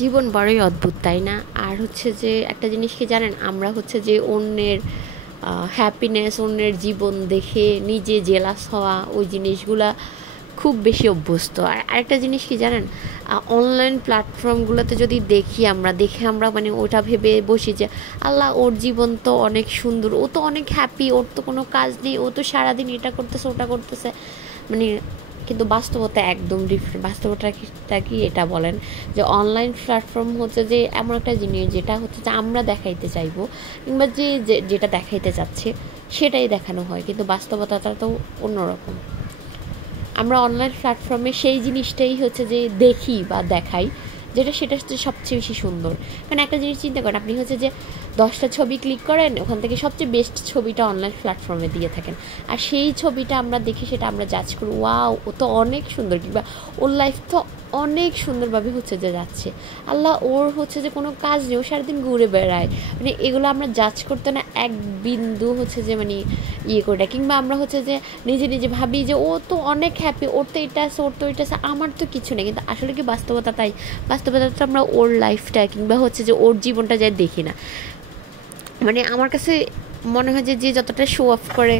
জীবন বড়ই অদ্ভুত, তাই না? আর হচ্ছে যে একটা জিনিস কি জানেন, আমরা হচ্ছে যে অন্যের হ্যাপিনেস, অন্যের জীবন দেখে নিজে জেলাস হওয়া, ওই জিনিসগুলা খুব বেশি অভ্যস্ত। আর আরেকটা জিনিস কি জানেন, অনলাইন প্ল্যাটফর্মগুলোতে যদি আমরা মানে ওটা ভেবে বসি যে আল্লাহ, ওর জীবন তো অনেক সুন্দর, ও তো অনেক হ্যাপি, ওর তো কোনো কাজ নেই, ও তো সারাদিন এটা করতেছে ওটা করতেছে, মানে কিন্তু বাস্তবতা একদম ডিফারেন্ট। বাস্তবতা কি এটা বলেন, যে অনলাইন প্ল্যাটফর্ম হচ্ছে যে এমন একটা জিনিস যেটা হচ্ছে যে আমরা দেখাইতে চাইবো, কিংবা যেটা দেখাইতে চাচ্ছে সেটাই দেখানো হয়, কিন্তু বাস্তবতাটা তো অন্যরকম। আমরা অনলাইন প্ল্যাটফর্মে সেই জিনিসটাই হচ্ছে যে দেখি বা দেখাই, সেটা হচ্ছে সবচেয়ে বেশি সুন্দর। কারণ একটা জিনিস চিন্তা করেন, আপনি হচ্ছে যে 10টা ছবি ক্লিক করেন, ওখান থেকে সবচেয়ে বেস্ট ছবিটা অনলাইন প্ল্যাটফর্মে দিয়ে থাকেন, আর সেই ছবিটা আমরা দেখি, সেটা আমরা জাজ করি, ওয়াও ও তো অনেক সুন্দর, কিংবা ওর লাইফ তো অনেক সুন্দরভাবে হচ্ছে যে যাচ্ছে, আল্লাহ ওর হচ্ছে যে কোনো কাজ নেই, ও সারাদিন ঘুরে বেড়ায়, মানে এগুলো আমরা জাজ করতে না এক বিন্দু হচ্ছে যে মানে করে। কিংবা আমরা হচ্ছে যে নিজে নিজে ভাবি যে ও তো অনেক হ্যাপি, ওর তো এটা আছে, ওর তো এটা আছে, আমার তো কিছু নেই, কিন্তু আসলে কি বাস্তবতা তাই? বাস্তবতা তো আমরা ওর লাইফটা কিংবা হচ্ছে যে ওর জীবনটা যাই দেখি না। মানে আমার কাছে মনে হয় যে যতটা শো অফ করে,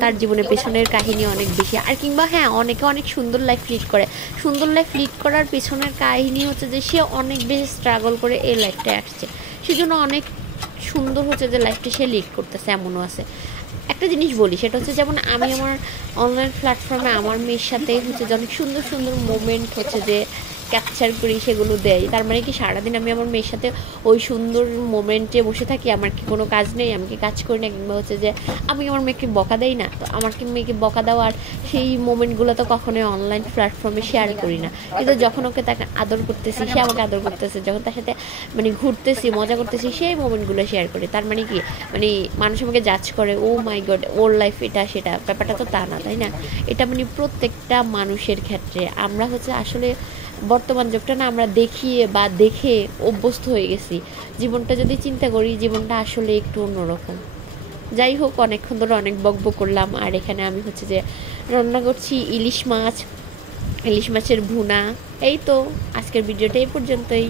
তার জীবনের পেছনের কাহিনী অনেক বেশি। আর কিংবা হ্যাঁ, অনেকে অনেক সুন্দর লাইফ লিড করে, সুন্দর লাইফ লিড করার পেছনের কাহিনী হচ্ছে যে সে অনেক বেশি স্ট্রাগল করে এই লাইফটায় আসছে, সেজন্য অনেক সুন্দর হচ্ছে যে লাইফটা সে লিড করতেছে, এমনও আছে। একটা জিনিস বলি, সেটা হচ্ছে যেমন আমি আমার অনলাইন প্ল্যাটফর্মে আমার মেয়ের সাথে হচ্ছে যে অনেক সুন্দর সুন্দর মোমেন্ট হচ্ছে যে ক্যাপচার করি, সেগুলো দেয়। তার মানে কি সারাদিন আমি আমার মেয়ের সাথে ওই সুন্দর মোমেন্টে বসে থাকি? আমার কি কোনো কাজ নেই, আমি কি কাজ করি না? কিংবা হচ্ছে যে আমি আমার মেয়েকে বকা দেই না? তো আমার কি মেয়েকে বকা দাও, আর সেই মোমেন্টগুলো তো কখনোই অনলাইন প্ল্যাটফর্মে শেয়ার করি না। কিন্তু যখন ওকে তাকে আদর করতেছি, সে আমাকে আদর করতেছে, যখন তার সাথে মানে ঘুরতেছি, মজা করতেছি, সেই মোমেন্টগুলো শেয়ার করি। তার মানে কি, মানে মানুষ আমাকে জাজ করে, ও মাই গড ওর লাইফ এটা সেটা, ব্যাপারটা তো তা না, তাই না? এটা মানে প্রত্যেকটা মানুষের ক্ষেত্রে আমরা হচ্ছে আসলে বর্তমান যুগটা না আমরা দেখিয়ে বা দেখে অভ্যস্ত হয়ে গেছি। জীবনটা যদি চিন্তা করি, জীবনটা আসলে একটু অন্যরকম। যাই হোক, অনেকক্ষণ ধরে অনেক বকবক করলাম। আর এখানে আমি হচ্ছে যে রান্না করছি ইলিশ মাছ, ইলিশ মাছের ভুনা। এই তো, আজকের ভিডিওটা এই পর্যন্তই।